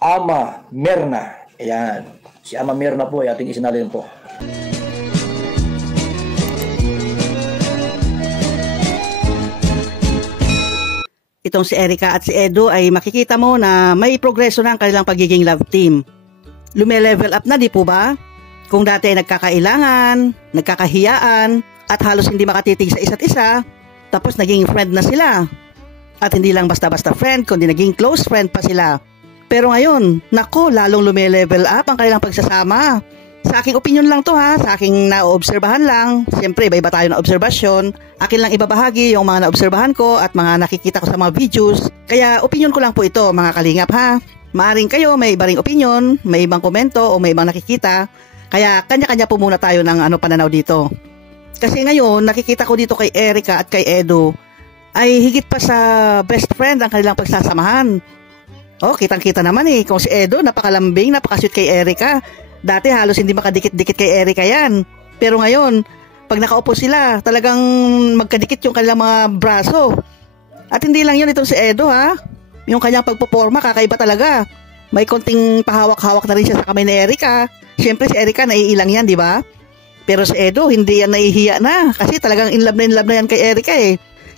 Ama Mirna. Ayan. Si Ama Mirna po ay ating isinalin po. Itong si Erica at si Edo ay makikita mo na may progreso na ang kanilang pagiging love team. Lume-level up na, di po ba? Kung dati ay nagkakailangan, nagkakahiyaan, at halos hindi makatitig sa isa't isa, tapos naging friend na sila. At hindi lang basta-basta friend, kundi naging close friend pa sila. Pero ngayon, nako, lalong lume-level up ang kanilang pagsasama. Sa aking opinion lang to ha, sa aking naobserbahan lang. Siyempre, iba-iba tayo ng obserbasyon. Akin lang ibabahagi yung mga naobserbahan ko at mga nakikita ko sa mga videos. Kaya opinion ko lang po ito, mga kalingap ha. Maaring kayo may iba ring opinion, may ibang komento o may ibang nakikita. Kaya kanya-kanya po muna tayo ng pananaw dito. Kasi ngayon, nakikita ko dito kay Erica at kay Edo ay higit pa sa best friend ang kanilang pagsasamahan. Oh, kitang-kita naman kung si Edo napakalambing, napakasweet kay Erica. Dati halos hindi makadikit-dikit kay Erica yan. Pero ngayon, pag nakaupo sila, talagang magkadikit yung kanilang mga braso. At hindi lang yun itong si Edo ha. Yung kanyang pagpoporma, kakaiba talaga. May konting pahawak-hawak na rin siya sa kamay ni Erica. Siyempre si Erica naiilang yan, di ba? Pero si Edo, hindi yan nahihiya na. Kasi talagang in love na yan kay Erica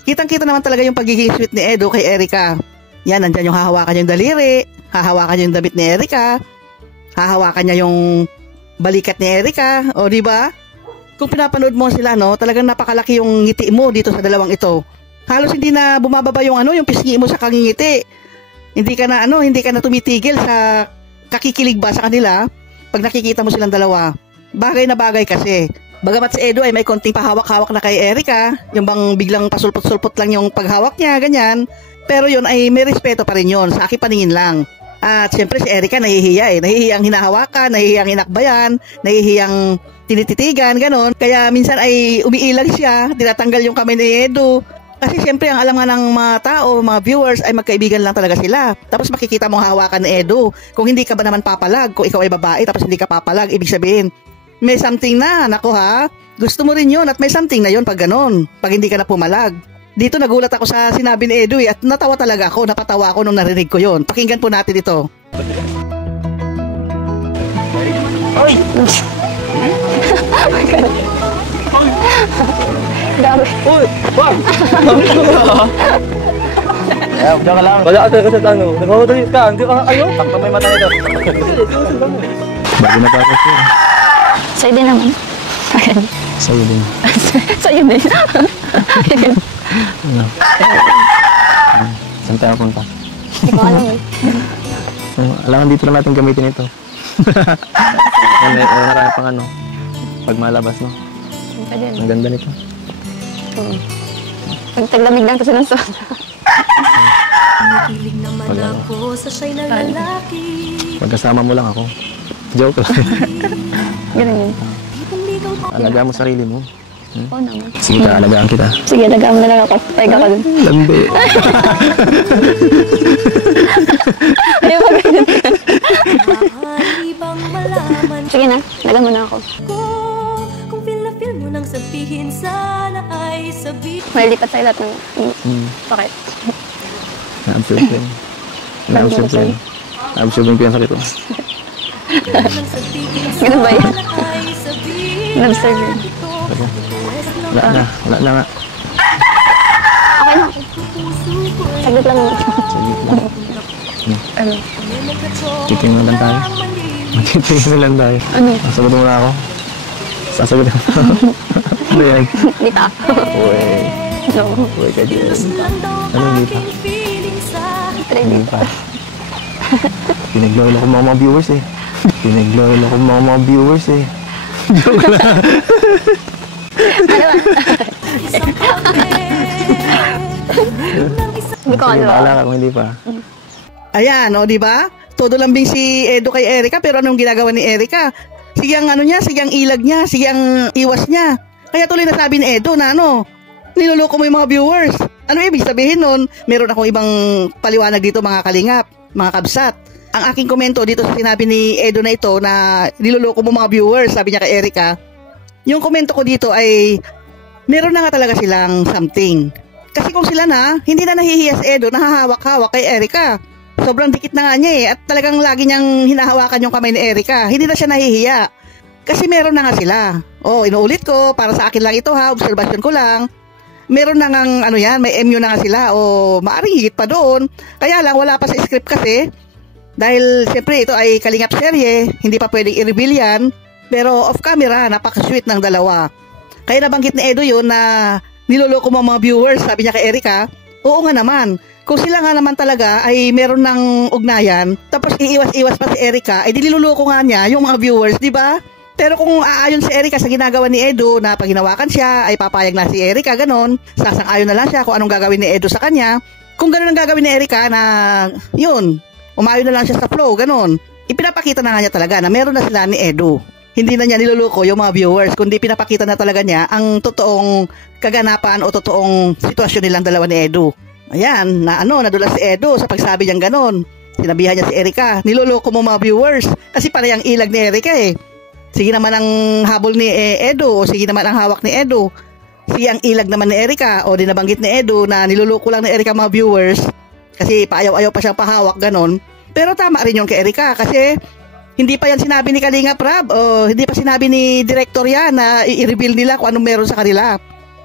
Kitang-kita naman talaga yung pagiging sweet ni Edo kay Erica. Yan, nandyan yung hahawakan yung daliri, hahawakan yung damit ni Erica, hahawakan niya yung balikat ni Erica, o di ba? Kung pinapanood mo sila, no, talagang napakalaki yung ngiti mo dito sa dalawang ito. Halos hindi na bumababa yung yung pisngi mo sa kangingiti. Hindi ka na tumitigil sa kakikilig ba sa kanila pag nakikita mo silang dalawa. Bagay na bagay kasi. Bagamat si Edo ay may konting pahawak-hawak na kay Erica, yung bang biglang pasulpot-sulpot lang yung paghawak niya, ganyan. Pero yun ay may respeto pa rin yun, sa aking paningin lang. At siyempre si Erica nahihiya nahihiyang hinahawakan, nahihiyang hinakbayan, nahihiyang tinititigan, ganon. Kaya minsan ay umiilag siya, tinatanggal yung kamay ni Edo. Kasi siyempre ang alam nga ng mga tao, mga viewers ay magkaibigan lang talaga sila. Tapos makikita mong hawakan ni Edo. Kung hindi ka ba naman papalag, kung ikaw ay babae tapos hindi ka papalag, ibig sabihin, may something na, nako ha. Gusto mo rin yun at may something na yun pag ganon, pag hindi ka na pumalag. Dito nagulat ako sa sinabi ni Edo at natawa talaga ako, napatawa ako nung narinig ko yun. Pakinggan po natin ito. Ay! Dami. Uy! Wag! Diyan ka lang. Wala ka talaga sa tanong. Nagkakatalit ka. Hindi ka ayaw. Takto may mata nito. Bago na pa kasi. Sa'yo din naman. Sa'yo din. Sa'yo din. Ano? Saan tayo punta? Hindi ko alam Alangan dito na natin gamitin ito. Marami pang pag malabas, no? Ang ganda nito. Pag taglamig lang ito silang soda. Pagkasama mo lang ako. Joke lang. Ganun yun. Alagaan mo sarili mo. Oo naman. Sige ka, alagaan kita. Sige, alagaan mo na lang ako. Pahiga ka dun. Lambi. Ayaw mo ganyan. Sige na, alagaan mo na ako. Malilipat sa'yo lahat ng bakit? Na-absorb ko yun. Na-absorb ko yun. Na-absorb ko yung sakit ko. Ganun ba yun? Na-absorb yun. Wala na nga. Okay na. Saglit lang naman. Saglit lang. Ano? Titingnan lang tayo. Titingnan lang tayo. Ano? Sasagot mo na ako. Sasagot mo. Ano yan? Dita. Uy. No. Uy ka dyan. Anong dita? Try dita. Pinagloyal ako mga viewers Pinagloyal ako mga viewers Joke lang. Ano ba? Hindi ko ano. Bahala ka kung hindi pa. Ayan, di ba? Todo lambing si Edo kay Erica, pero anong ginagawa ni Erica? Sige ang sige ang ilag niya, sige ang iwas niya. Kaya tuloy na sabi ni Edo na niloloko mo yung mga viewers. Ano ibig sabihin nun? Meron akong ibang paliwanag dito mga kalingap, mga kabsat. Ang aking komento dito sa sinabi ni Edo na ito na niloloko mo mga viewers, sabi niya kay Erica. Yung komento ko dito ay meron na nga talaga silang something. Kasi kung sila na, hindi na nahihiya si Edo, nahahawak-hawak kay Erica. Sobrang dikit na nga niya eh. At talagang lagi niyang hinahawakan yung kamay ni Erica. Hindi na siya nahihiya. Kasi meron na nga sila. Inuulit ko, para sa akin lang ito ha, obserbasyon ko lang. Meron na ngang may MU na nga sila maaring higit pa doon. Kaya lang wala pa sa script kasi dahil siyempre ito ay Kalingap serye, hindi pa pwedeng i-reveal yan. Pero off camera, napaka-sweet ng dalawa. Kaya nabanggit ni Edo yun na niloloko mo mga viewers, sabi niya kay Erica. Oo nga naman, kung sila nga naman talaga ay meron ng ugnayan, tapos iiwas-iwas pa si Erica, ay dililoloko nga niya yung mga viewers, di ba? Pero kung aayon si Erica sa ginagawa ni Edo na pag hinawakan siya ay papayag na si Erica, ganon, sasang-ayon na lang siya kung anong gagawin ni Edo sa kanya. Kung ganon ang gagawin ni Erica na yun, umayon na lang siya sa flow, ganon, ipinapakita na nga niya talaga na meron na sila ni Edo. Hindi na niya niluluko yung mga viewers, kundi pinapakita na talaga niya ang totoong kaganapan o totoong sitwasyon nilang dalawa ni Edo. Ayan, nadulas si Edo sa pagsabi niyang ganon. Sinabihan niya si Erica, niluluko mo mga viewers kasi parang ilag ni Erica eh. Sige naman ang habol ni Edo o sige naman ang hawak ni Edo. Sige ang ilag naman ni Erica o dinabanggit ni Edo na niluluko lang ni Erica mga viewers kasi paayaw-ayaw pa siyang pahawak ganon. Pero tama rin yun kay Erica kasi hindi pa yan sinabi ni Kalingap Rab o hindi pa sinabi ni Director yan na i-reveal nila kung anong meron sa kanila.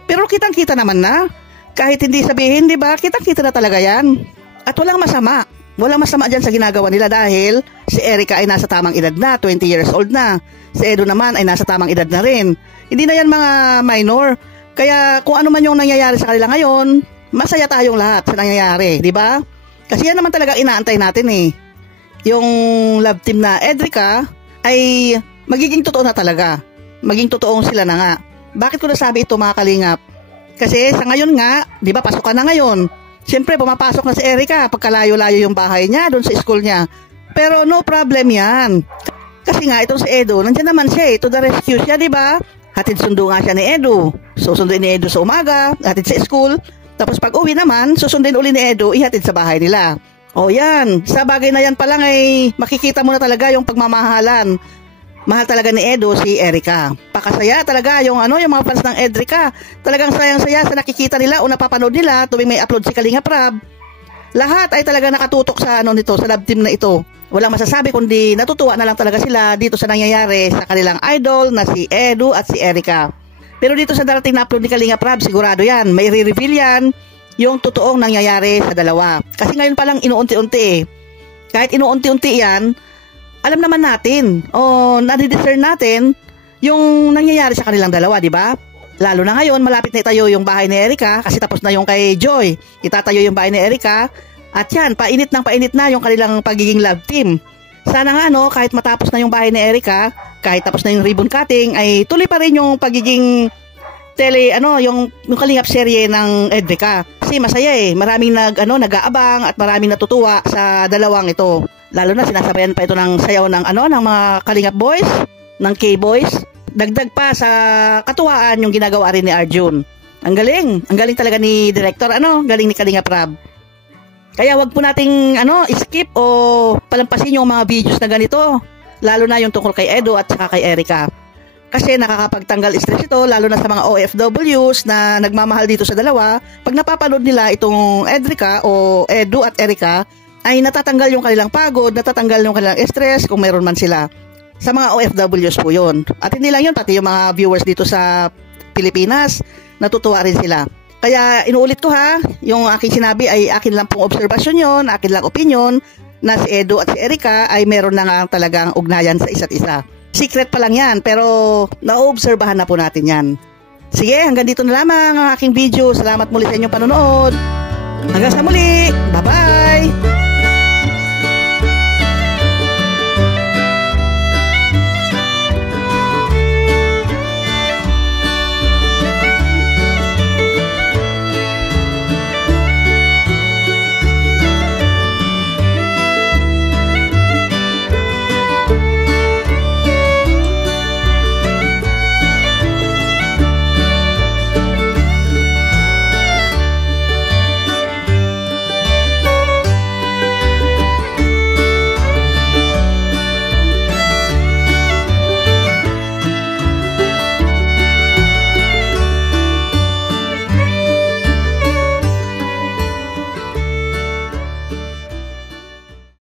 Pero kitang-kita naman na. Kahit hindi sabihin, di ba? Kitang-kita na talaga yan. At walang masama. Walang masama dyan sa ginagawa nila dahil si Erica ay nasa tamang edad na, 20 years old na. Si Edo naman ay nasa tamang edad na rin. Hindi na yan mga minor. Kaya kung ano man yung nangyayari sa kanila ngayon, masaya tayong lahat sa nangyayari, di ba? Kasi yan naman talaga inaantay natin eh. Yung love team na Edrica ay magiging totoo na talaga. Maging totoong sila na nga. Bakit ko nasabi ito mga kalingap? Kasi sa ngayon nga, di ba pasok ka na ngayon. Siyempre pumapasok na si Erica pagkalayo-layo yung bahay niya doon sa school niya. Pero no problem yan. Kasi nga itong si Edo, nandiyan naman siya to the rescue siya, di ba? Hatid sundo nga siya ni Edo. Susunduin ni Edo sa umaga, hatid sa school. Tapos pag uwi naman, susundin uli ni Edo, ihatid sa bahay nila. Yan, sa bagay na yan pa lang ay makikita mo na talaga yung pagmamahalan. Mahal talaga ni Edo si Erica. Pakasaya talaga yung mga fans ng Edrica. Talagang sayang-saya sa nakikita nila o napapanood nila tuwing may upload si Kalingap Rab. Lahat ay talaga nakatutok sa nito, sa love team na ito. Walang masasabi kundi natutuwa na lang talaga sila dito sa nangyayari sa kanilang idol na si Edo at si Erica. Pero dito sa darating na upload ni Kalingap Rab, sigurado yan, may re-reveal yan yung totoong nangyayari sa dalawa. Kasi ngayon pa lang inuunti-unti eh. Kahit inuunti-unti yan, alam naman natin o nadidiscern natin yung nangyayari sa kanilang dalawa, di ba? Lalo na ngayon, malapit na itayo yung bahay ni Erica kasi tapos na yung kay Joy. Itatayo yung bahay ni Erica at yan, painit na yung kanilang pagiging love team. Sana nga kahit matapos na yung bahay ni Erica, kahit tapos na yung ribbon cutting, ay tuloy pa rin yung pagiging yung Kalingap serye ng Edrica. Kasi masaya eh, maraming nag-aabang at maraming natutuwa sa dalawang ito. Lalo na sinasabayan pa ito ng sayaw ng mga Kalingap boys, ng K-boys. Dagdag pa sa katuwaan yung ginagawa rin ni Arjun. Ang galing talaga ni Director, galing ni Kalingap Rab. Kaya wag po nating skip o palampasin yung mga videos na ganito, lalo na yung tungkol kay Edo at saka kay Erica. Kasi nakakapagtanggal stress ito, lalo na sa mga OFWs na nagmamahal dito sa dalawa. Pag napapanood nila itong Edrica o Edo at Erica, ay natatanggal yung kanilang pagod, natatanggal yung kanilang stress kung meron man sila. Sa mga OFWs po yun. At hindi lang yun, pati yung mga viewers dito sa Pilipinas, natutuwa rin sila. Kaya inuulit ko ha, yung aking sinabi ay akin lang pong obserbasyon yun, akin lang opinion, na si Edo at si Erica ay meron na nga talagang ugnayan sa isa't isa. Secret pa lang yan, pero naobserbahan na po natin yan. Sige, hanggang dito na lamang ang aking video. Salamat muli sa inyong panonood. Hanggang sa muli. Bye-bye!